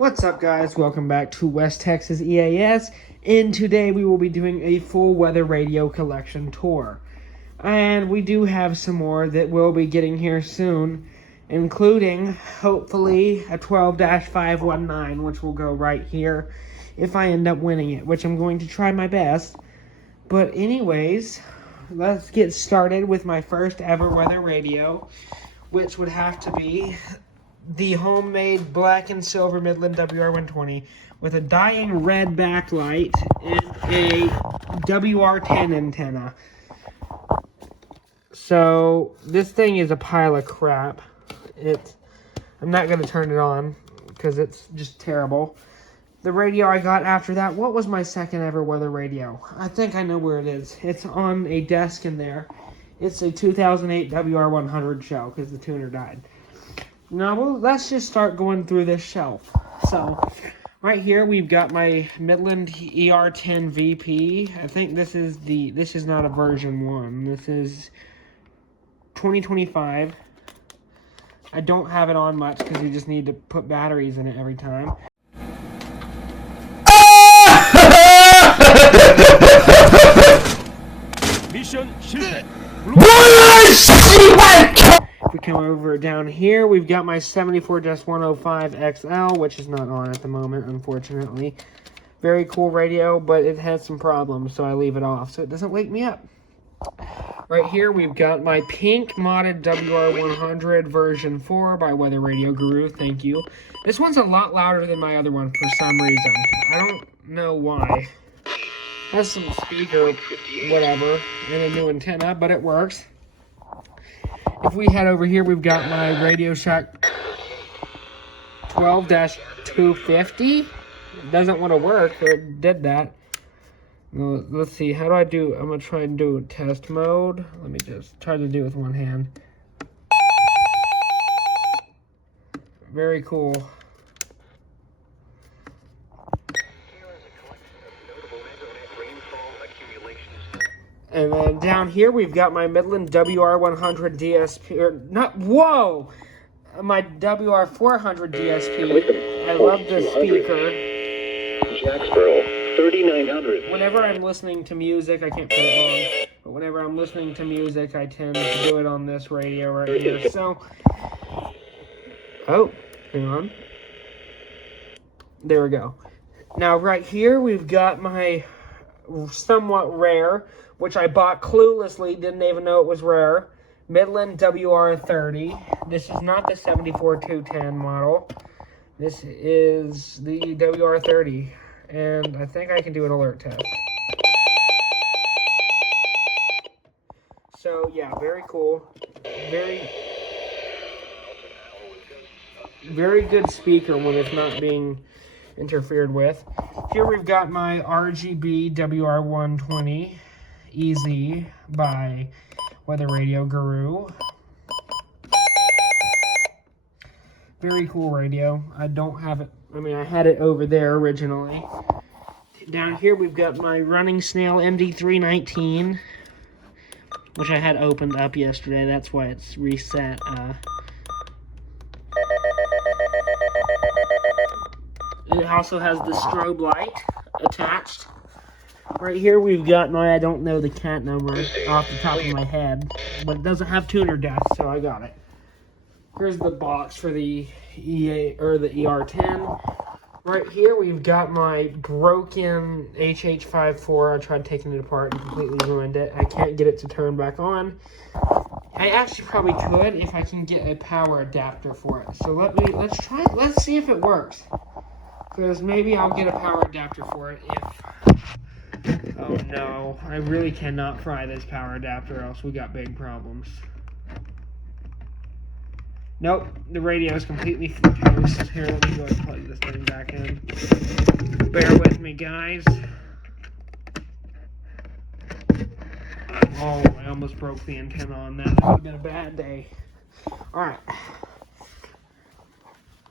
What's up, guys? Welcome back to West Texas EAS, and today we will be doing a full weather radio collection tour. And we do have some more that we'll be getting here soon, including, hopefully, a 12-519, which will go right here if I end up winning it, which I'm going to try my best. But anyways, let's get started with my first ever weather radio, which would have to be the homemade black and silver Midland WR120 with a dying red backlight and a WR10 antenna. So this thing is a pile of crap. I'm not going to turn it on because it's just terrible. The radio I got after that, what was my second ever weather radio? I think I know where it is. It's on a desk in there. It's a 2008 WR100 shell because the tuner died. Now, well, let's just start going through this shelf. So, right here we've got my Midland ER10 VP. I think this is not a version 1. This is 2025. I don't have it on much because you just need to put batteries in it every time. Mission 실패. If we come over down here, we've got my 74-105XL, which is not on at the moment, unfortunately. Very cool radio, but it has some problems, so I leave it off so it doesn't wake me up. Right here, we've got my pink modded WR100 version 4 by Weather Radio Guru. Thank you. This one's a lot louder than my other one for some reason. I don't know why. Has some speaker, whatever, and a new antenna, but it works. If we head over here, we've got my Radio Shack 12-250. It doesn't want to work, so it did that. Well, let's see, how do I do? I'm going to try and do test mode. Let me just try to do it with one hand. Very cool. And then down here, we've got my Midland WR100 DSP, or not, whoa! My WR400 DSP. I love this speaker. Jacksboro 3900. Whenever I'm listening to music, I can't put it on, but whenever I'm listening to music, I tend to do it on this radio right here. So, oh, hang on. There we go. Now, right here, we've got my somewhat rare, which I bought cluelessly, didn't even know it was rare, Midland WR30. This is not the 74-210 model. This is the WR30, and I think I can do an alert test. So, yeah, very cool. Very good speaker when it's not being interfered with. Here we've got my RGB WR120 EZ by Weather Radio Guru. Very cool radio. I don't have it, I had it over there originally. Down here we've got my Running Snail MD319, which I had opened up yesterday. That's why it's reset. It also has the strobe light attached. Right here we've got my, I don't know the cat number off the top of my head, but it doesn't have tuner depth, so I got it. Here's the box for the the ER10. Right here we've got my broken HH54. I tried taking it apart and completely ruined it. I can't get it to turn back on. I actually probably could if I can get a power adapter for it. So let's see if it works. Because maybe I'll get a power adapter for it if... Oh no, I really cannot fry this power adapter or else we got big problems. Nope, the radio is completely toast. Here, let me go ahead and plug this thing back in. Bear with me, guys. Oh, I almost broke the antenna on that. That would have been a bad day. Alright.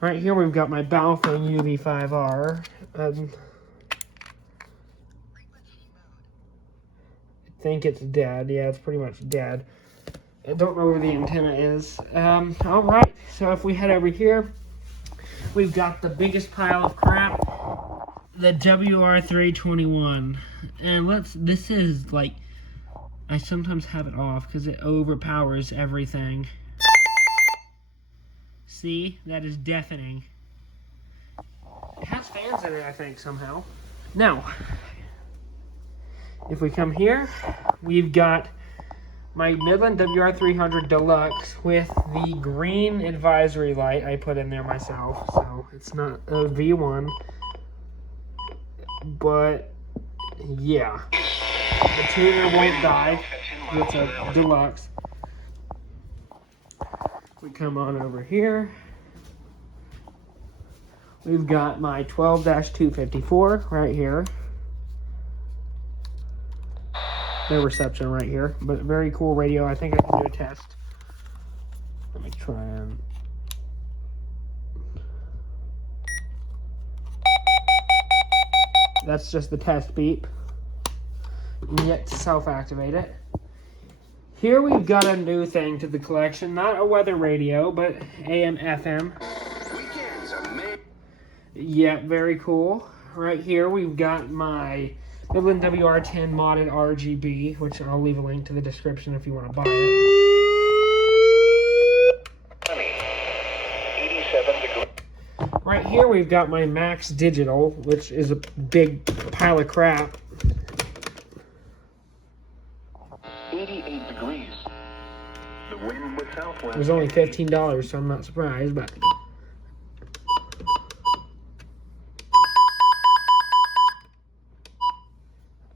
Right here we've got my Baofeng UV5R. I think it's dead. Yeah, it's pretty much dead. I don't know where the antenna is. Alright, so if we head over here, we've got the biggest pile of crap, the WR321. And this is like, I sometimes have it off because it overpowers everything. See, that is deafening. It has fans in it, I think, somehow. Now, if we come here, we've got my Midland WR300 Deluxe with the green advisory light I put in there myself. So it's not a V1, but yeah, the tuner won't die. It's a Deluxe. We come on over here. We've got my 12-254 right here. No reception right here, but very cool radio. I think I can do a test. Let me try and... That's just the test beep. Yet to self-activate it. Here we've got a new thing to the collection. Not a weather radio, but AM, FM. Yeah, very cool. Right here we've got my Midland WR10 modded RGB, which I'll leave a link to the description if you want to buy it. Right here we've got my Max Digital, which is a big pile of crap. 88 degrees. The wind was southwest. It was only $15, so I'm not surprised, but...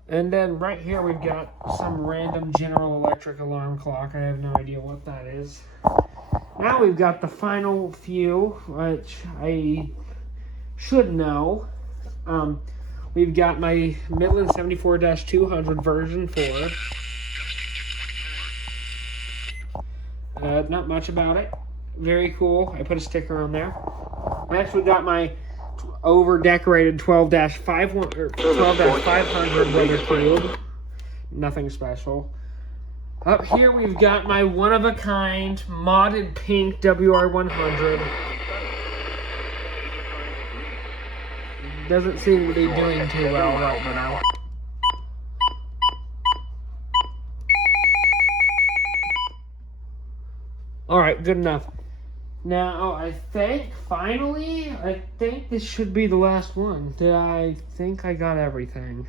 And then right here we've got some random General Electric alarm clock. I have no idea what that is. Now we've got the final few, which I should know. We've got my Midland 74-200 version 4. Not much about it. Very cool. I put a sticker on there. Next we've got my over-decorated 12-500 weather cube. Nothing special. Up here we've got my one-of-a-kind modded pink WR100. Doesn't seem to be doing too well right now. Alright, good enough. Now, I think this should be the last one. I think I got everything.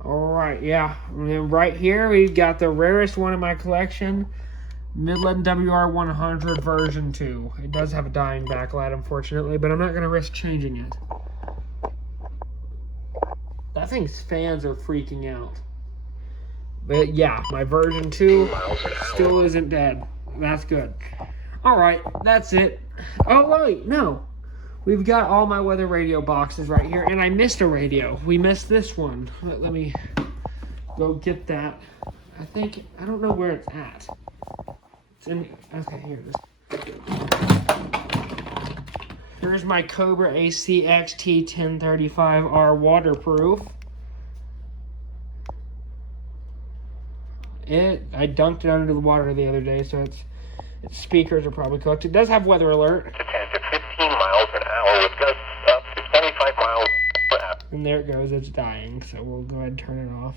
Alright, yeah. And then right here, we've got the rarest one in my collection. Midland WR100 version 2. It does have a dying backlight, unfortunately, but I'm not going to risk changing it. That thing's fans are freaking out. But yeah, my version 2 still isn't dead. That's good. Alright, that's it. Oh, wait, no. We've got all my weather radio boxes right here, and I missed a radio. We missed this one. Let me go get that. I don't know where it's at. It's in, okay, here it is. Here's my Cobra ACXT 1035R waterproof. I dunked it under the water the other day, so its speakers are probably cooked. It does have weather alert. To 10 to 15 miles an hour with gusts up to 25 miles per hour. And there it goes, it's dying, so we'll go ahead and turn it off.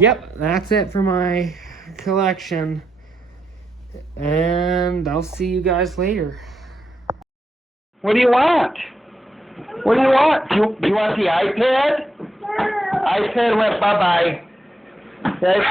Yep, that's it for my collection. And I'll see you guys later. What do you want? What do you want? Do you want the iPad? iPad went bye-bye. Okay.